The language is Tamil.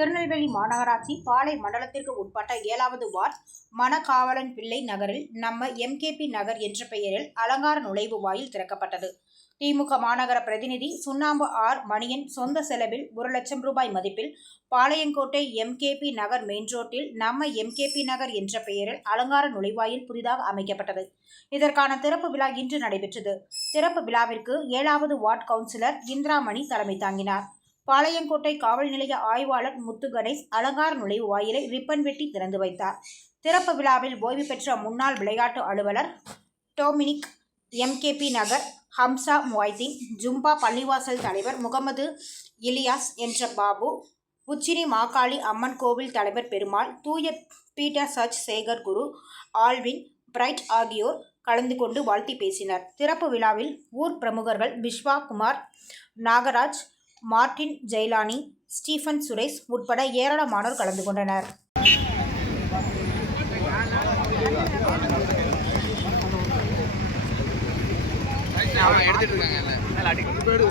திருநெல்வேலி மாநகராட்சி பாளை மண்டலத்திற்கு உட்பட்ட ஏழாவது வார்டு மணக்காவலன் பிள்ளை நகரில் நம்ம எம்கேபி நகர் என்ற பெயரில் அலங்கார நுழைவு வாயில் திறக்கப்பட்டது. திமுக மாநகர பிரதிநிதி சுண்ணாம்பு ஆர் மணியின் சொந்த செலவில் ஒரு லட்சம் ரூபாய் மதிப்பில் பாளையங்கோட்டை எம்கேபி நகர் மெயின் ரோட்டில் நம்ம எம்கேபி நகர் என்ற பெயரில் அலங்கார நுழைவாயில் புதிதாக அமைக்கப்பட்டது. இதற்கான திறப்பு விழா இன்று நடைபெற்றது. திறப்பு விழாவிற்கு ஏழாவது வார்டு கவுன்சிலர் இந்திராமணி தலைமை தாங்கினார். பாளையங்கோட்டை காவல் நிலைய ஆய்வாளர் முத்து கணேஷ் அலங்கார நுழைவு வாயிலை ரிப்பன் வெட்டி திறந்து வைத்தார். திறப்பு விழாவில் ஓய்வு பெற்ற முன்னாள் விளையாட்டு அலுவலர் டோமினிக் எம்கேபி நகர் ஹம்சா முவைதீன் ஜும்பா பள்ளிவாசல் தலைவர் முகமது இலியாஸ் என்ற பாபு உச்சினி மாகாளி அம்மன் கோவில் தலைவர் பெருமாள் தூய Peter church Sekar Guru Alvin Bright ஆகியோர் கலந்து கொண்டு வாழ்த்தி பேசினர். திறப்பு விழாவில் ஊர் பிரமுகர்கள் விஸ்வா குமார் நாகராஜ் மார்டின் ஜெய்லானி ஸ்டீஃபன் சுரேஷ் உட்பட ஏராளமானோர் கலந்து கொண்டனர். எடுத்துட்டு இருக்காங்க